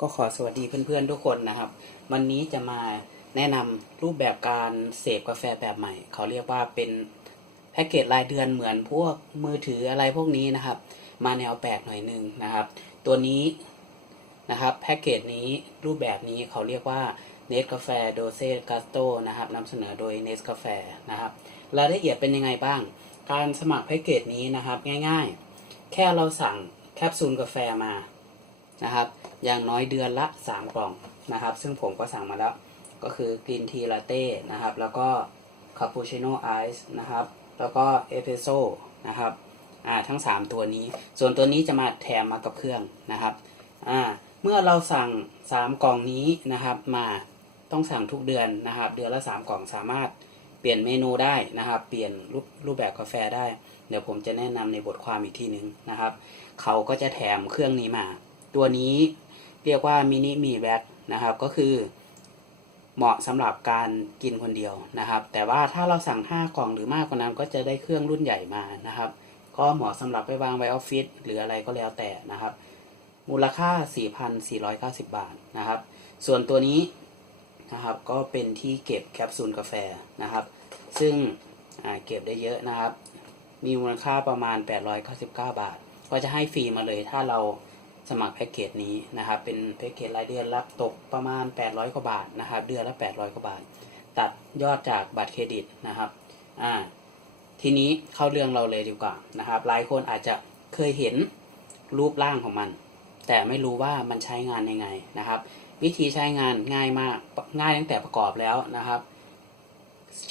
ก็ขอสวัสดีเพื่อนๆทุกคนนะครับ วันนี้จะมาแนะนำรูปแบบการเสพกาแฟแบบใหม่ เขาเรียกว่าเป็นแพ็กเกจรายเดือนเหมือนพวกมือถืออะไรพวกนี้นะครับ มาแนวแปลกหน่อยหนึงนะครับ ตัวนี้นะครับแพ็กเกจนี้รูปแบบนี้เขาเรียกว่าเนสกาแฟโดเซกาสโตนะครับนำเสนอโดยเนสกาแฟนะครับรายละเอียดเป็นยังไงบ้าง การสมัครแพ็กเกจนี้นะครับง่ายๆ แค่เราสั่งแคปซูลกาแฟมา นะครับ อย่างน้อยเดือนละ 3 กล่องนะครับ ซึ่งผมก็สั่งมาแล้ว ก็คือกรีนทีลาเต้นะครับ แล้วก็คาปูชิโน่ไอซ์นะครับ แล้วก็เอสเปรสโซ่นะครับอ่าทั้ง 3 ตัวนี้ ส่วนตัวนี้จะมาแถมมากับเครื่องนะครับอ่าเมื่อเราสั่ง 3 กล่องนี้นะครับ มาต้องสั่งทุกเดือนนะครับ เดือนละ 3 กล่องสามารถเปลี่ยนเมนูได้นะครับ เปลี่ยนรูปรูปแบบกาแฟได้ เดี๋ยวผมจะแนะนำในบทความอีกทีหนึ่งนะครับ เขาก็จะแถมเครื่องนี้มา ตัวนี้เรียกว่ามินิมีแบ็นะครับ ก็คือ เหมาะสำหรับการกินคนเดียวนะครับ แต่ว่าถ้าเราสั่ง 5 กล่องหรือมากกว่านั้นก็จะได้เครื่องรุ่นใหญ่มานะครับ ก็เหมาะสำหรับไปวางไว้ออฟฟิศหรืออะไรก็แล้วแต่นะครับ มูลค่า 4,490 บาทนะครับ ส่วนตัวนี้นะครับก็เป็นที่เก็บแคปซูลกาแฟนะครับ ซึ่งเก็บได้เยอะนะครับ มีมูลค่าประมาณ 899 บาท ก็จะให้ฟรีมาเลยถ้าเรา สมัครแพ็กเกจนี้นะครับ เป็นแพ็กเกจรายเดือนรับตกประมาณ 800กว่าบาทนะครับ เดือนละ 800กว่าบาท ตัดยอดจากบัตรเครดิตนะครับอ่าทีนี้เข้าเรื่องเราเลยดีกว่านะครับ หลายคนอาจจะเคยเห็นรูปร่างของมัน แต่ไม่รู้ว่ามันใช้งานยังไงนะครับ วิธีใช้งานง่ายมากง่ายตั้งแต่ประกอบแล้วนะครับ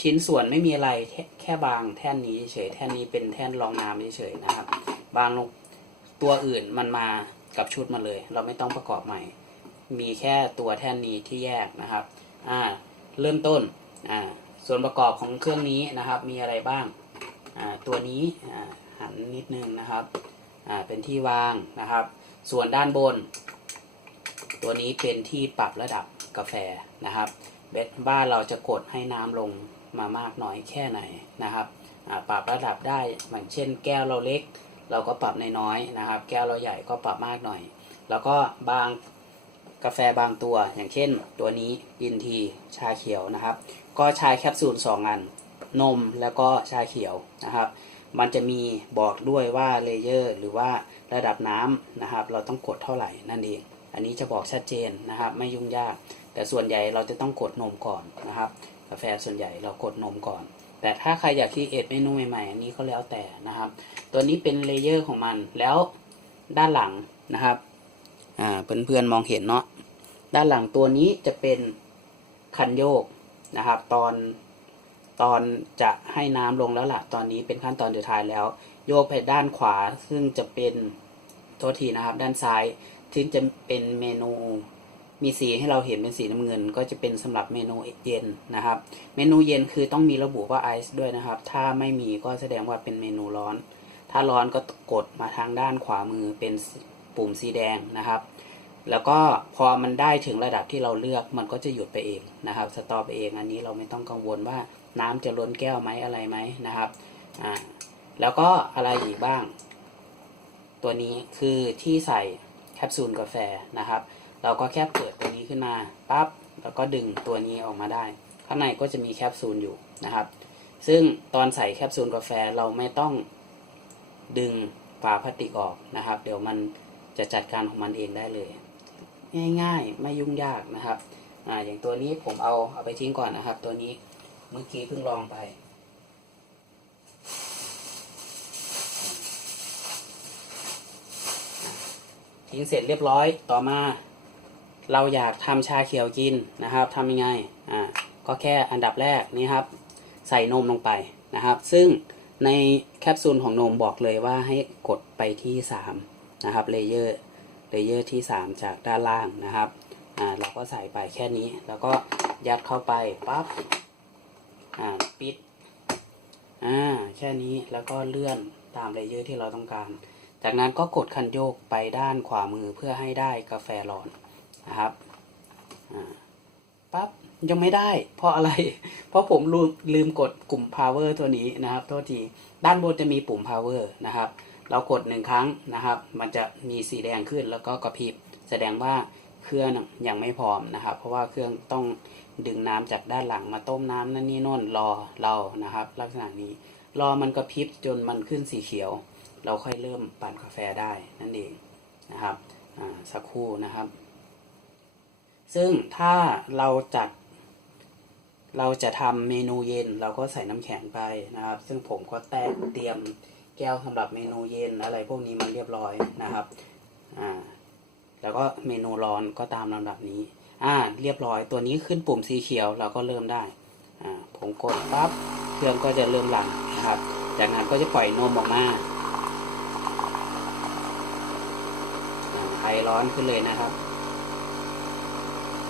ชิ้นส่วนไม่มีอะไรแค่แคบางแท่นนี้เฉยแท่นนี้เป็นแท่นรองน้ำเฉยนะครับ บางลงตัวอื่นมันมา กับชุดมาเลย เราไม่ต้องประกอบใหม่ มีแค่ตัวแท่นนี้ที่แยกนะครับอ่าเริ่มต้นอ่าส่วนประกอบของเครื่องนี้นะครับ มีอะไรบ้างอ่าตัวนี้อ่าหันนิดนึงนะครับอ่าเป็นที่วางนะครับ ส่วนด้านบน ตัวนี้เป็นที่ปรับระดับกาแฟนะครับเบสบ้านเราจะกดให้น้ำลงมามากน้อยแค่ไหนนะครับอ่าปรับระดับได้อย่างเช่น แก้วเราเล็ก เราก็ปรับนน้อยๆนะครับ แก้วเราใหญ่ก็ปรับมากหน่อย แล้วก็บางกาแฟบางตัว อย่างเช่น ตัวนี้อินทีชาเขียวนะครับ ก็ใช้แคปซูล2อัน นมแล้วก็ชาเขียวนะครับ มันจะมีบอกด้วยว่าเลเยอร์หรือว่าระดับน้ำนะครับ เราต้องกดเท่าไหร่นั่นเอง อันนี้จะบอกชัดเจนนะครับ ไม่ยุ่งยาก แต่ส่วนใหญ่เราจะต้องกดนมก่อนนะครับ กาแฟส่วนใหญ่เรากดนมก่อน แต่ถ้าใครอยากที่เอทเมนูใหม่ๆอันนี้ก็แล้วแต่นะครับ ตัวนี้เป็นเลเยอร์ของมันแล้วด้านหลังนะครับอ่าเพื่อนๆมองเห็นเนาะด้านหลังตัวนี้จะเป็นคันโยกนะครับ ตอนตอนจะให้น้ำลงแล้วล่ะ ตอนนี้เป็นขั้นตอนสุดท้ายแล้ว โยกไปด้านขวาซึ่งจะเป็นโทษทีนะครับ ด้านซ้ายซึ่งจะเป็นเมนู มีสีให้เราเห็นเป็นสีน้ำเงิน ก็จะเป็นสำหรับเมนูเย็นนะครับ เมนูเย็นคือต้องมีระบุว่าไอซ์ด้วยนะครับ ถ้าไม่มีก็แสดงว่าเป็นเมนูร้อน ถ้าร้อนก็กดมาทางด้านขวามือเป็นปุ่มสีแดงนะครับ แล้วก็พอมันได้ถึงระดับที่เราเลือกมันก็จะหยุดไปเองนะครับ สต็อปไปเองอันนี้เราไม่ต้องกังวลว่าน้ำจะล้นแก้วไหมอะไรไหมนะครับอ่าแล้วก็อะไรอีกบ้าง ตัวนี้คือที่ใส่แคปซูลกาแฟนะครับ เราก็แค่เปิดตัวนี้ขึ้นมาปั๊บแล้วก็ดึงตัวนี้ออกมาได้ ข้างในก็จะมีแคปซูลอยู่นะครับ ซึ่งตอนใส่แคปซูลกาแฟเราไม่ต้องดึงฝาพลาสติกออกนะครับ เดี๋ยวมันจะจัดการของมันเองได้เลย ง่ายๆ ไม่ยุ่งยากนะครับอ่าอย่างตัวนี้ผมเอาเอาไปทิ้งก่อนนะครับ ตัวนี้เมื่อกี้เพิ่งลองไปทิ้งเสร็จเรียบร้อยต่อมา เราอยากทำชาเขียวกินนะครับทำยังไงอ่าก็แค่อันดับแรกนี่ครับ ใส่นมลงไปนะครับ ซึ่งในแคปซูลของนมบอกเลยว่าให้กดไปที่ 3 นะครับเลเยอร์เลเยอร์ที่ 3 จากด้านล่างนะครับอ่าเราก็ใส่ไปแค่นี้ แล้วก็ยัดเข้าไปปั๊บอ่าปิดอ่าแค่นี้แล้วก็เลื่อนตามเลเยอร์ที่เราต้องการ จากนั้นก็กดคันโยกไปด้านขวามือเพื่อให้ได้กาแฟร้อน นะครับปั๊บยังไม่ได้เพราะอะไร เพราะผมลืมลืมกดกลุ่ม power ตัวนี้นะครับโทษทีด้านบนจะมีปุ่ม power นะครับ เรากดหนึ่งครั้งนะครับ มันจะมีสีแดงขึ้นแล้วก็กระพริบแสดงว่าเคเครื่องยังไม่พร้อมนะครับ เพราะว่าเครื่องต้องดึงน้ำจากด้านหลังมาต้มน้ำนั่นนี่โน่นรอเรานะครับ ลักษณะนี้รอมันกระพริบจนมันขึ้นสีเขียว เราค่อยเริ่มปั่นกาแฟได้นั่นเองนะครับอ่าสักครู่นะครับ ซึ่งถ้าเราจัด เราจะทำเมนูเย็นเราก็ใส่น้ำแข็งไปนะครับ ซึ่งผมก็แตกเตรียมแก้วสำหรับเมนูเย็นอะไรพวกนี้มาเรียบร้อยนะครับ อ่า แล้วก็เมนูร้อนก็ตามลำดับนี้ อ่า เรียบร้อย ตัวนี้ขึ้นปุ่มสีเขียวเราก็เริ่มได้ อ่า ผมกดปั๊บ เครื่องก็จะเริ่มรันนะครับ จากนั้นก็จะปล่อยนมออกมาอ่าไอร้อนขึ้นเลยนะครับ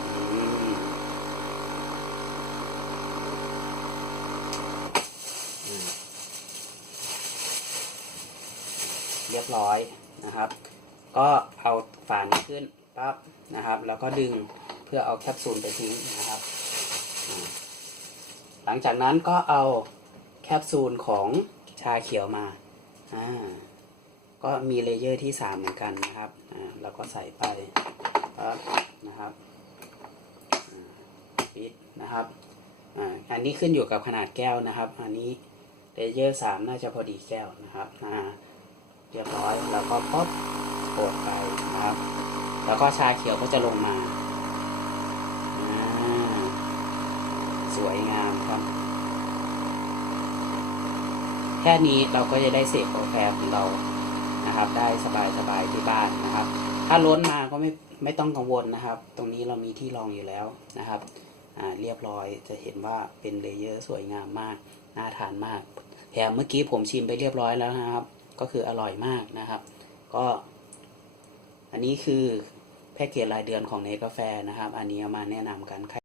อืม อืม เรียบร้อยนะครับ ก็เอาฝานี้ขึ้นปั๊บนะครับ แล้วก็ดึงเพื่อเอาแคปซูลไปทิ้งนะครับ หลังจากนั้นก็เอาแคปซูลของชาเขียวมาอ่าก็มีเลเยอร์ที่สามเหมือนกันนะครับอ่าแล้วก็ใส่ไปปั๊บนะครับอ่าปิดนะครับอ่าอันนี้ขึ้นอยู่กับขนาดแก้วนะครับ อันนี้เลเยอร์สามน่าจะพอดีแก้วนะครับอ่า เรียบร้อย แล้วก็ป๊อปโปดไปนะครับ แล้วก็ชาเขียวก็จะลงมา สวยงามครับ แค่นี้เราก็จะได้เสกกาแฟของเรานะครับ ได้สบายๆที่บ้านนะครับ ถ้าล้นมาก็ไม่ไม่ต้องกังวลนะครับ ตรงนี้เรามีที่รองอยู่แล้วนะครับเรียบร้อยจะเห็นว่าเป็นเลเยอร์สวยงามมาก น่าทานมากแถมเมื่อกี้ผมชิมไปเรียบร้อยแล้วนะครับ ก็คืออร่อยมากนะครับ ก็ อันนี้คือแพ็กเกจรายเดือนของเนกาแฟนะครับ อันนี้เอามาแนะนำกันใคร